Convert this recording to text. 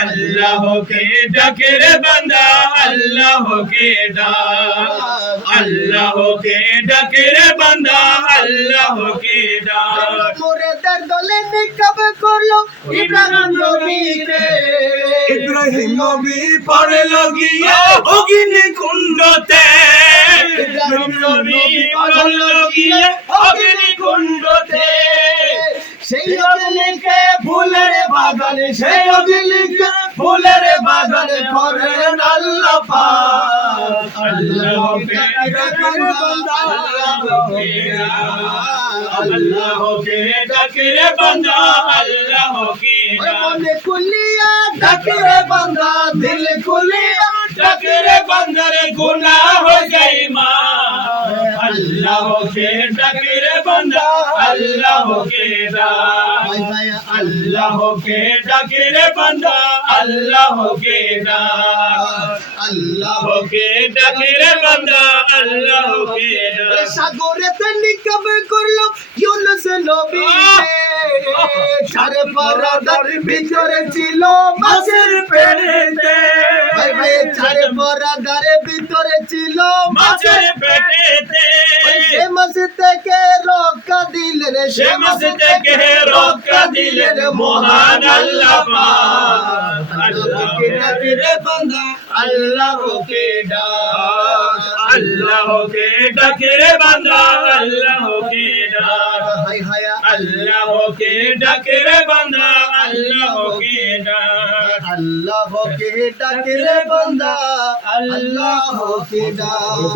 আল্লাহ কে ডাকে রে বান্দা আল্লাহ কে ডাক। আল্লাহ কে ডাকে রে বান্দা আল্লাহ কে ডাক। মুরাদের দলে নিকাব করল ইব্রাহিম নবীকে। ইব্রাহিম নবী পড়ে লগিয়ে অগ্নি কুণ্ডতে ইব্রাহিম নবী পড়ে লগিয়ে অগ্নি বাগানে, সেই অগ্নিকে ফুলের বাগানে করেন আল্লাহ পাক। আল্লাহকে ডাকে রে বান্দা আল্লাহকে ডাকে বান্দা আল্লাহকে ওই ডাক মনে কুলিয়া ডাকে বান্দা দিল কুলিয়া ডাকে বান্দারে গুনাহ হয়ে যায় মা আল্লাহকে ডাকে রে বান্দা আল্লাহকে ডাক ভাই ভাই আল্লাহকে ডাকে রে বান্দা আল্লাহকে ডাক। আল্লাহকে ডাকে রে বান্দা আল্লাহকে ডাক। সাগরে তেনি কবে করল ইউনুস নবী সারে পরাদার ভিতরে ছিল মাছের পেটেতে। ভাই ভাই চারে পরাদার ভিতরে ছিল মাছের পেটেতে। সে মাছ থেকে দিলেন সে মাছ থেকে রক্ষা দিলেন মহান আল্লাহ আল্লাহকে ডাকে বান্দা আল্লাহকে ডাক। আল্লাহকে ডাকে বান্দা আল্লাহকে ডাক। হাই হায়া আল্লাহকে ডাকে বান্দা আল্লাহকে ডাক। আল্লাহকে ডাকে বান্দা আল্লাহকে ডাক।